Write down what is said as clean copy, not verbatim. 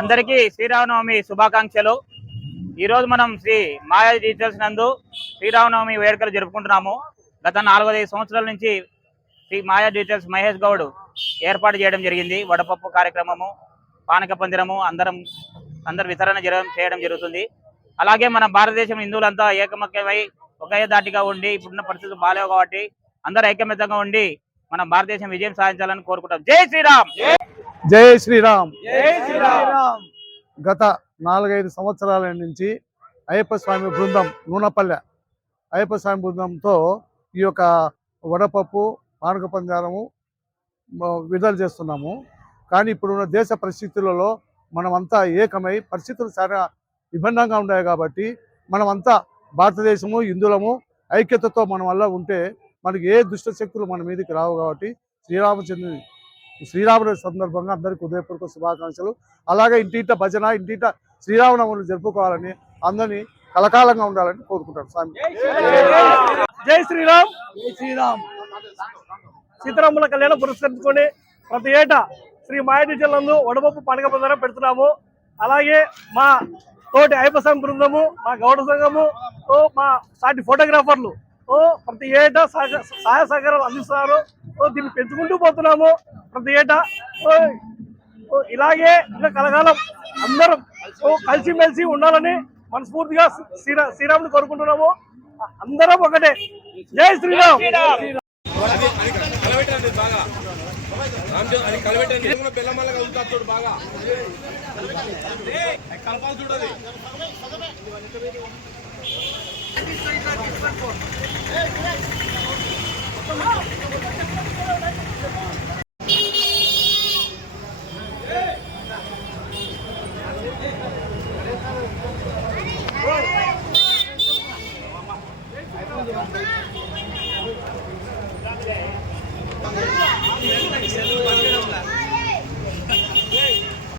అందరికీ శ్రీరామనవమి శుభాకాంక్షలు। ఈ రోజు మనం శ్రీ మాయా డిజిటల్స్ నందు శ్రీరామనవమి వేడుకలు జరుపుకుంటున్నాము। గత 4-5 సంవత్సరాల నుంచి శ్రీ మాయా డిజిటల్స్ మహేష్ గౌడ్ ఏర్పాటు చేయడం జరిగింది। వడపప్పు కార్యక్రమము, పానక పందిరము అందరు వితరణ చేయడం జరుగుతుంది। అలాగే మన భారతదేశం హిందువులంతా ఏకమత్యమై ఒకే దాటిగా ఉండి ఇప్పుడున్న పరిస్థితులు బాలేవు కాబట్టి అందరూ ఐకమత్యంగా ఉండి మన భారతదేశం విజయం సాధించాలని కోరుకుంటాం। జై శ్రీరామ్, జై శ్రీరామ్, జై శ్రీరామ్। గత 4-5 సంవత్సరాల నుంచి అయ్యప్ప స్వామి బృందం నూనపల్లె అయ్యప్ప స్వామి బృందంతో ఈ యొక్క వడపప్పు పానక పందారము విడుదల చేస్తున్నాము। కానీ ఇప్పుడున్న దేశ పరిస్థితులలో మనమంతా ఏకమై పరిస్థితులు చాలా విభిన్నంగా ఉన్నాయి కాబట్టి మనమంతా భారతదేశము హిందువులము ఐక్యతతో మన వల్ల ఉంటే మనకి ఏ దుష్ట శక్తులు మన మీదకి రావు కాబట్టి శ్రీరాముడి సందర్భంగా అందరికీ హృదయపూర్వక శుభాకాంక్షలు। అలాగే ఇంటింట భజన, ఇంటింట శ్రీరామనవమిని జరుపుకోవాలని, అందరినీ కలకాలంగా ఉండాలని కోరుకుంటారు స్వామి। జై శ్రీరామ్, జై శ్రీరామ్। సీతారాముల కళ్యాణం పురస్కరించుకొని ప్రతి ఏటా శ్రీ మాయా డిజిటల్ నందు వడపప్పు పండుగ పందరం పెడుతున్నాము। అలాగే మా తోటి అయ్యప్ప స్వామి బృందము, మా గౌడ సంఘము, మా సాటి ఫోటోగ్రాఫర్లు ప్రతి ఏటా సహాయ సహకారాలు అందిస్తున్నారు। దీన్ని పెంచుకుంటూ పోతున్నాము ప్రతి ఏటా। ఇలాగే ఇంకా కలకాలం అందరం కలిసిమెలిసి ఉండాలని మనస్ఫూర్తిగా శ్రీరాముని కోరుకుంటున్నాము। అందరం ఒకటే। జై శ్రీరామ్। బాగా